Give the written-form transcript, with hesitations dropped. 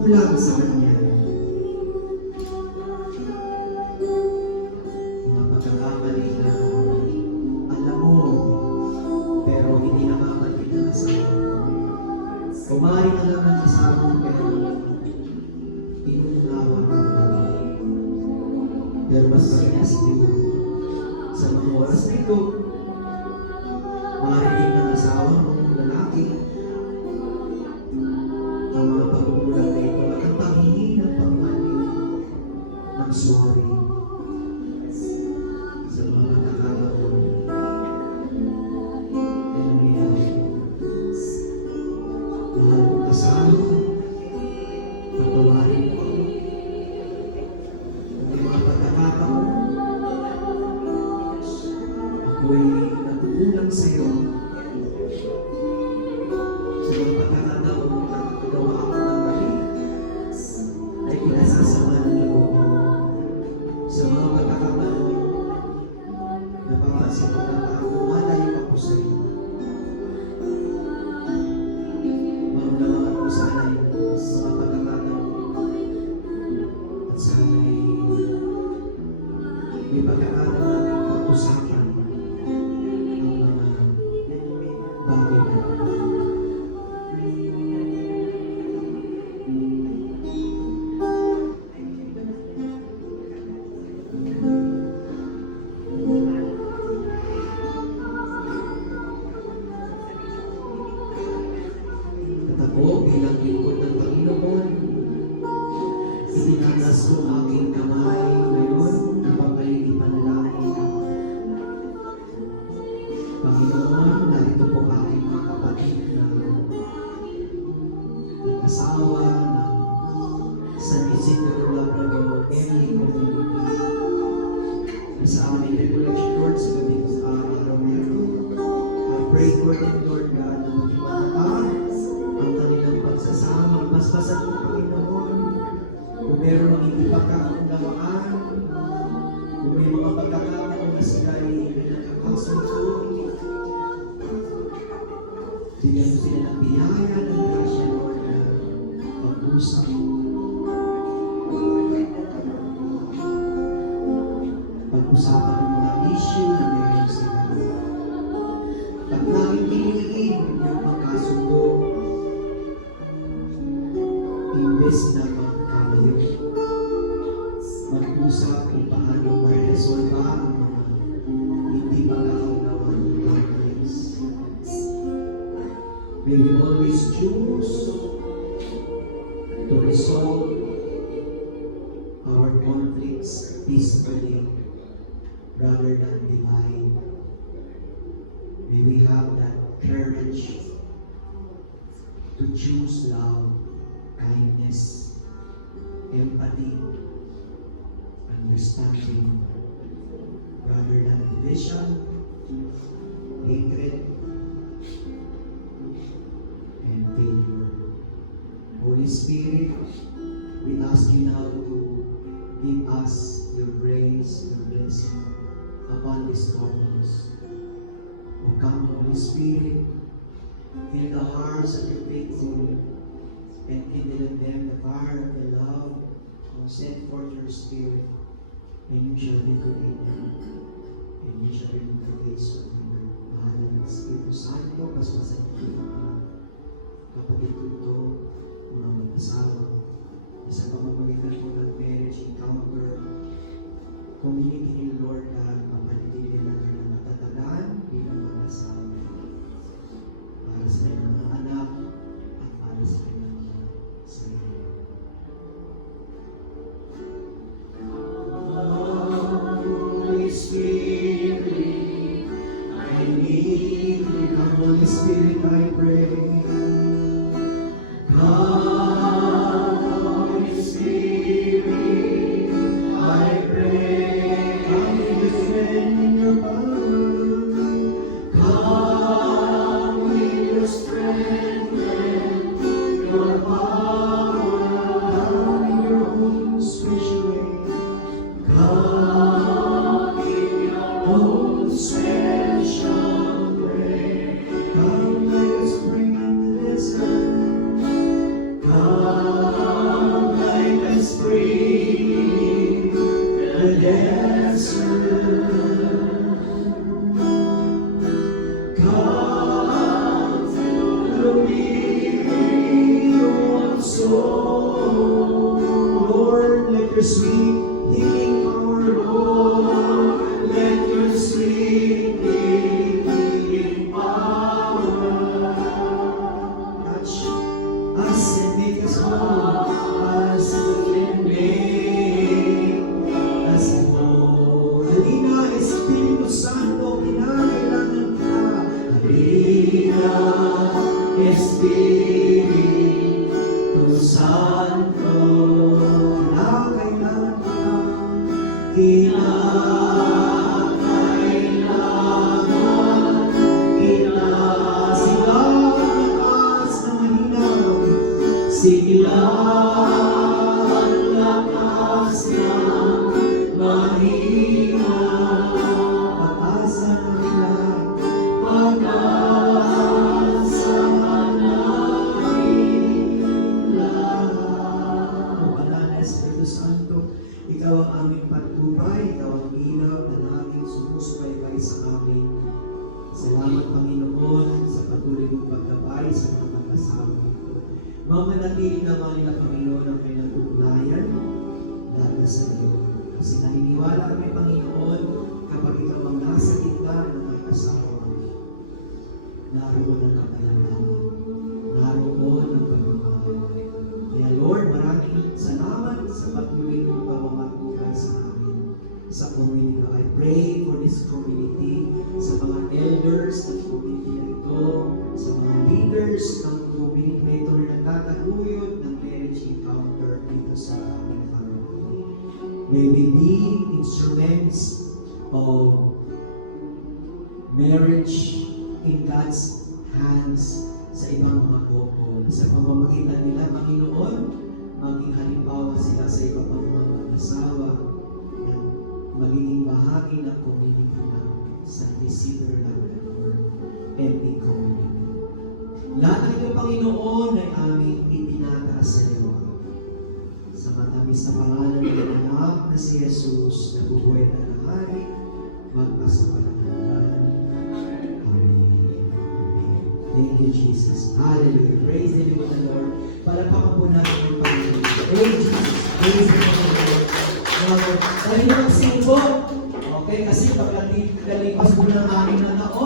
kulang sa Kanya. Mga pagkakamali na alam mo, pero hindi namamansin ng asawa. Kumain na lang ng asawa mo, pero inuunawa ka na. Pero mas malinis dito. Sa mga oras na ito, marinig ng asawa mong lalaki ang mga pagkukulang na ito at ang panghingi ng pagmamahal ng sorry sa mga pagkakataon. Hallelujah. Mahal kong kasama, patawarin mo ako. Ang mga pagkakataon, ako'y nagkukulang sa iyo. Sa mga pagkakataon na nagawa ako ng mali, ay pinasasama ng loob mo. Sa mga pagkakataon, napapansin ko na lumalayo ako sa iyo. Maunawaan ko sana yung mga pagkakataon at sana'y may pagkakataon natin pag-usapan ang mga bagay na at ako bilang lingkod ng Panginoon, itinatas ko ang aking kamay ngayon kapag kayo'y ipanalangin. Panginoon, narito po ang aking mga kapatid na asawa ng San Isidro Labrador Emily Community na sa aming recollection Lord sa gabi sa araw na ito. I pray for them, Lord God, na maging matatag ang kanilang pagsasama. Maspasan mo, Panginoon, kung meron mga hindi pagkakaunawaan, kung may mga pagkakataon na sila ay nakakasundo, bigyan mo sila ng biyaya ng grasya, Lord, na mag-usap. Pag-usapan ng mga issue na meron sila. Pag naging piliin yung magkasundo, imbes na magkamayo, mag-usap kung paano ma-resolve ang mga hindi pagkakaunawan ng conflicts. May we always choose to resolve our conflicts peacefully rather than divide. May we have that courage to choose love, kindness, empathy, understanding, rather than division, hatred, and failure. Holy Spirit, we ask you now to give us your grace, your blessing upon these couples. O come, Holy Spirit, fill the hearts of your faithful and kindle in them the fire of the love. Send forth your Spirit, and you shall decorate them, and you shall bring the face of your mahal ng Espiritu Santo, paspasan ko mga kapatid ko ito, mga mag-asawa, na sa pamamagitan po ng marriage encounter, community ni Lord na mapanitili nila ng matatagan bilang mga asawa. Para sa mga anak, let your sweet healing power, Lord, let your sweet healing power touch us and make us whole, us and make us whole. Halina, Espiritu Santo, kinakailangan ka. Halina, Espiritu Santo, kinakailangan ka. Kinakailangan kita. Sigaw ang lakas na mahina. Sigaw ang lakas na mahina. Pag-asa namin pag-asa namin lahat. O Banal na Espiritu Santo, ikaw ang aming patnubay, ikaw ang ilaw na aming sumusubaybay sa amin. Salamat, Panginoon, sa patuloy mong paggabay sa mga mag-asawa. Mamanatili naman nila, Panginoon, ang kanilang ugnayan dahil sa iyo. Kasi naniniwala kami, Panginoon, kapag ikaw ang nasa gitna ng mag-asawa, naroon ang kapayapaan, naroon ang pagmamahal. Kaya Lord, maraming salamat sa patuloy mong pamamagitan sa amin, sa community. I pray for this community, sa mga elders ng community na ito, sa mga leaders ng community na ito na nagtataguyod ng marriage encounter dito sa aming parokya. May we be instruments of marriage in God's hands sa ibang mga couple. Sa pamamagitan nila, Panginoon, maging halimbawa sila sa iba pang mga mag-asawa na magiging bahagi ng community ng San Isidro Labrador MD Community. Lahat ng ito, Panginoon, ay aming ipinataas sa iyo. Sa matamis na pangalan ng anak na si Jesus, na bubuhay na lahari, magpasapalatandaan. Thank you, Jesus. Hallelujah. Praise the name of the Lord. Palakpakan po natin yung Panginoon. Praise Jesus. Praise the name of the Lord. Tayo na magsingbo. Okay, kasi pagkalipas po ng amin na taon,